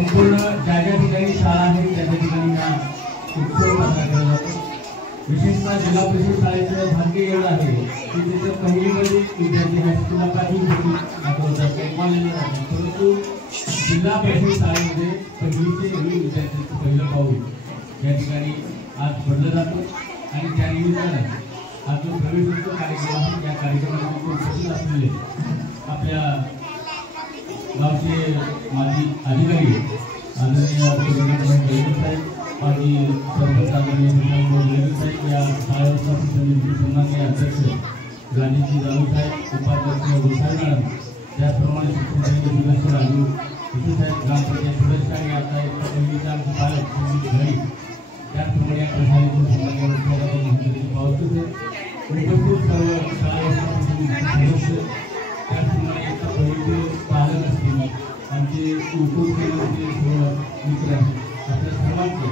संपूर्ण ज्या ज्या ठिकाणी शाळा आहे त्या ठिकाणी हा उत्सव साजरा केला जातो। विशेषतः जिल्हा परिषद शाळेचं भाग्य एवढं आहे की तिथे पहिलीमध्ये विद्यार्थी हायस्कूलला काही परंतु जिल्हा परिषद शाळेमध्ये पहिलीचे विद्यार्थ्यांचं पहिलं पाऊल या ठिकाणी आज पडलं जातं आणि त्या निमित्तानं आज जो प्रवेशोत्सव कार्यक्रम आहे त्या कार्यक्रमामध्ये उपस्थित असलेले आपल्या गावचे माजी अधिकारी आदरणीय साहेब माजी सरपंच आदरणीय साहेब या शाळेचा सन्माननीय अध्यक्ष गांधीजी जाधव साहेब उपाध्यक्ष गोसाई मॅडम त्याचप्रमाणे शिक्षण राजू साहेब ग्रामपंचायत सदस्य आणि आता पहिलीचा पालक घरी त्याचप्रमाणे उपस्थित सर्व शाळा सदस्य त्याचप्रमाणे पहिलीचे पालक असतील आमचे उपस्थित मित्र आपल्या सर्वांचे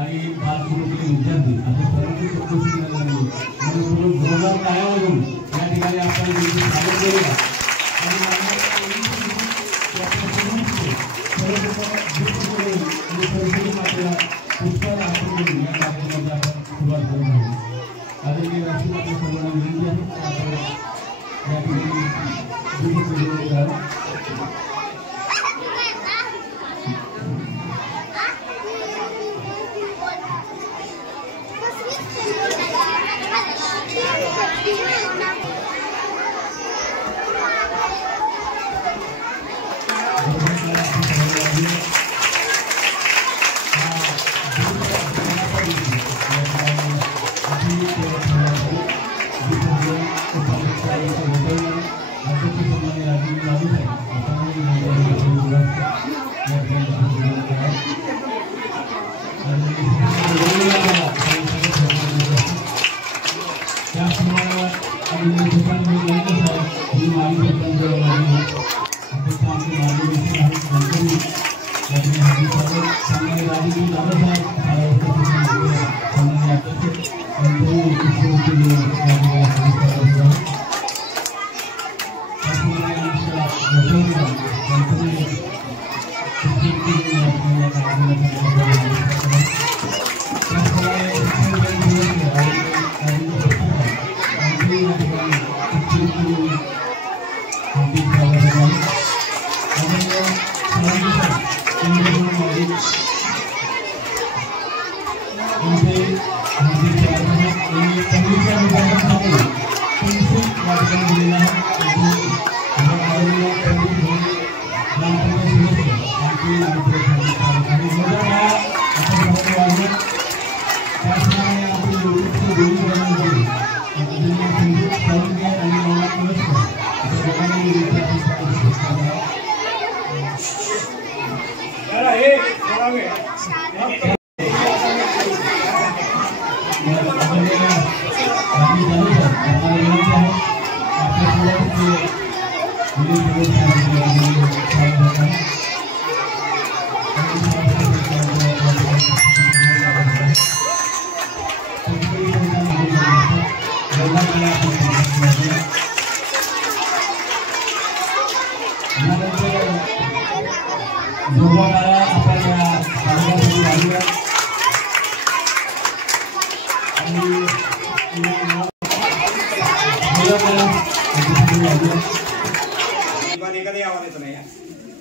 आणि बालसुरुचे विद्यार्थी आपल्या सर्वांची उपस्थित म्हणून जोरदार टाळ्या वाजवून या ठिकाणी आपण स्वागत करूया पुष्कळ आपण या कार्यक्रमाची आपण सुरुवात करत आहोत। आदरणीय राष्ट्रीय आपल्या सर्वांना विनंती आहे या ठिकाणी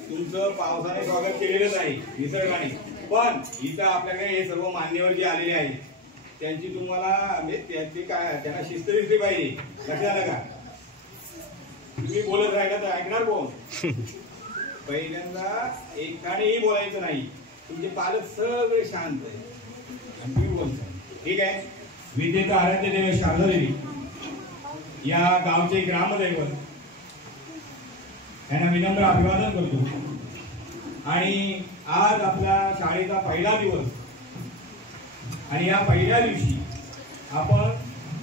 तुमचं पावसाने स्वागत केलेलंच आहे निसर्गाने, पण इथं आपल्याकडे हे सर्व मान्यवर जे आलेले आहेत त्यांची तुम्हाला त्यांना शिस्त दिसली पाहिजे। लक्षात आलं का? तुम्ही बोलत राहिला तर ऐकणार कोण? पहिल्यांदा एकानेही बोलायचं नाही, तुमचे पालक सगळे शांत आहे आणि तुम्ही बोलताय, ठीक आहे? विद्येचं आराध्य देव शारदा देवी या गावचे ग्रामदैवत यांना विनम्र अभिवादन करतो। आणि आज आपल्या शाळेचा पहिला दिवस आणि या पहिल्या दिवशी आपण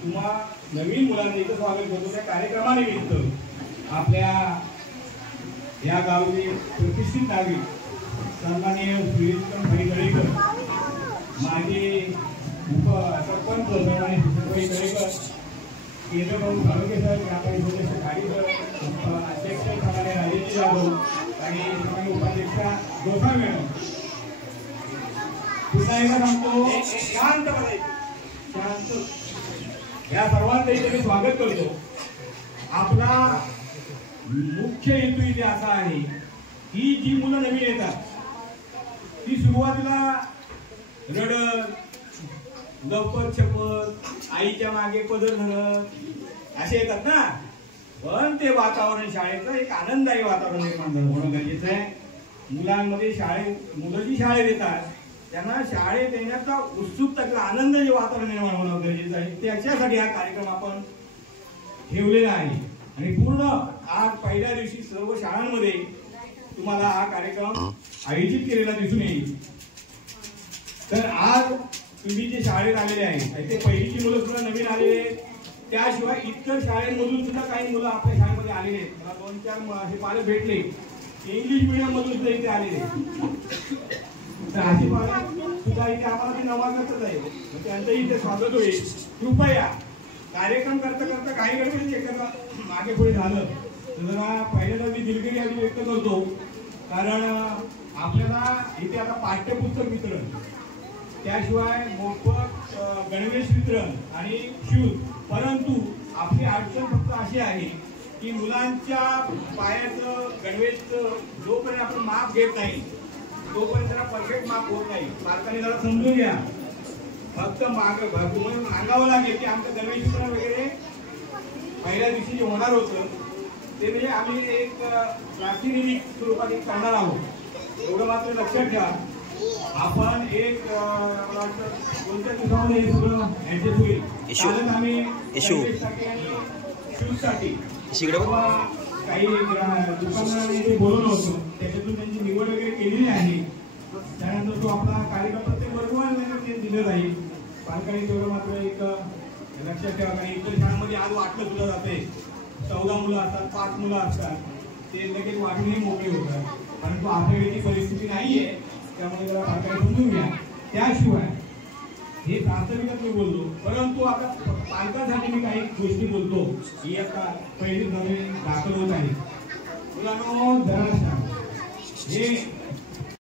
तुम्हा नवीन मुलांचं इथं स्वागत करतो। त्या कार्यक्रमानिमित्त आपल्या या गावचे प्रतिष्ठित नागरिक सन्माननीय सुरेशभाई दळेकर, माजी उपसरपंच सन्माननीय सुरेशभाई दळेकर, केंद्रप्रमुख आरोग्य सर, ग्रामपंचायत सदस्य गाडी सर, अध्यक्ष सन्माननीय राजेश जाधव आणि उपाध्यक्षा गोसावी मॅडम पुन्हा एकदा सांगतो शांत बसायचं शांत. या सर्वांचं इथे मी स्वागत करतो. आपला मुख्य हेतू इथे असा आहे की जी मुलं नवीन येतात ती सुरुवातीला रडत लपत छपत आईच्या मागे पदर धरत असे येतात ना. पण ते वातावरण शाळेचं एक आनंददायी वातावरण निर्माण होणं गरजेचं आहे. मुलांमध्ये मुलं जी शाळेत येतात त्यांना शाळेत येण्याचा उत्सुकता किंवा आनंद जे वातावरण निर्माण होणं गरजेचं आहे. त्याच्यासाठी हा कार्यक्रम आपण ठेवलेला आहे. आणि पूर्ण आज पहिल्या दिवशी सर्व शाळांमध्ये तुम्हाला हा कार्यक्रम आयोजित केलेला दिसून येईल. तर आज तुम्ही जे शाळेत आलेले आहेत ते पहिलीची मुलं सुद्धा नवीन आलेले आहेत. त्याशिवाय इतर शाळेमधून सुद्धा काही मुलं आपल्या शाळेमध्ये आलेले आहेत. मला 2-4 हे पालक भेटले इंग्लिश मीडियम मधून सुद्धा इथे आलेले. तर अशी पालक सुद्धा इथे आम्हाला ते नवागतच आहे. त्यांचं इथे स्वागत होईल. कृपया कार्यक्रम करता करता काही गडबडी एकदा मागे पुढे झालं तर जरा पहिल्यांदा मी दिलगिरी आधी व्यक्त करतो. कारण आपल्याला इथे आता पाठ्यपुस्तक वितरण त्याशिवाय मोफत गणवेश वितरण आणि शूज. परंतु आपली अडचण फक्त अशी आहे की मुलांच्या पायाचं गणवेशचं जोपर्यंत आपण माप घेत नाही तोपर्यंत त्याला परफेक्ट माप होत नाही. पालकांनी जरा समजून घ्या. फक्त सांगावं लागेल की आमचं गणवेश वितरण वगैरे पहिल्या दिवशी जे होणार होतं ते म्हणजे आम्ही एक प्रातिनिधिक स्वरूपात एक करणार आहोत. एवढं मात्र लक्षात ठेवा. आपण एक कोणत्या दिवसामध्ये हे सगळं ऍडजस्ट होईल. चालत आम्ही गणवेशसाठी आणि शूजसाठी काही दुकानदारांनी बोलवलं होतं. त्याच्यातून त्यांची निवड वगैरे केलेली आहे. त्यानंतर तो आपला कार्यक्रम प्रत्येक वर्गामध्ये दिलं जाईल. पालकांनी तेवढं मात्र एक लक्षात ठेवा. कारण इतर शाळांमध्ये आज वाटलं सुद्धा जाते 14 मुलं असतात 5 मुलं असतात ते लगेच वाटूनही मोकळे होतात. परंतु आपल्याकडे ती परिस्थिती नाहीये. त्यामुळे जरा पालकांनी समजून घ्या. त्याशिवाय हे प्राथमिकच मी बोलतो. परंतु आता पालकांसाठी मी काही गोष्टी बोलतो की आता पहिली नवीन दाखल होत आहे. मुलांनो जरा हे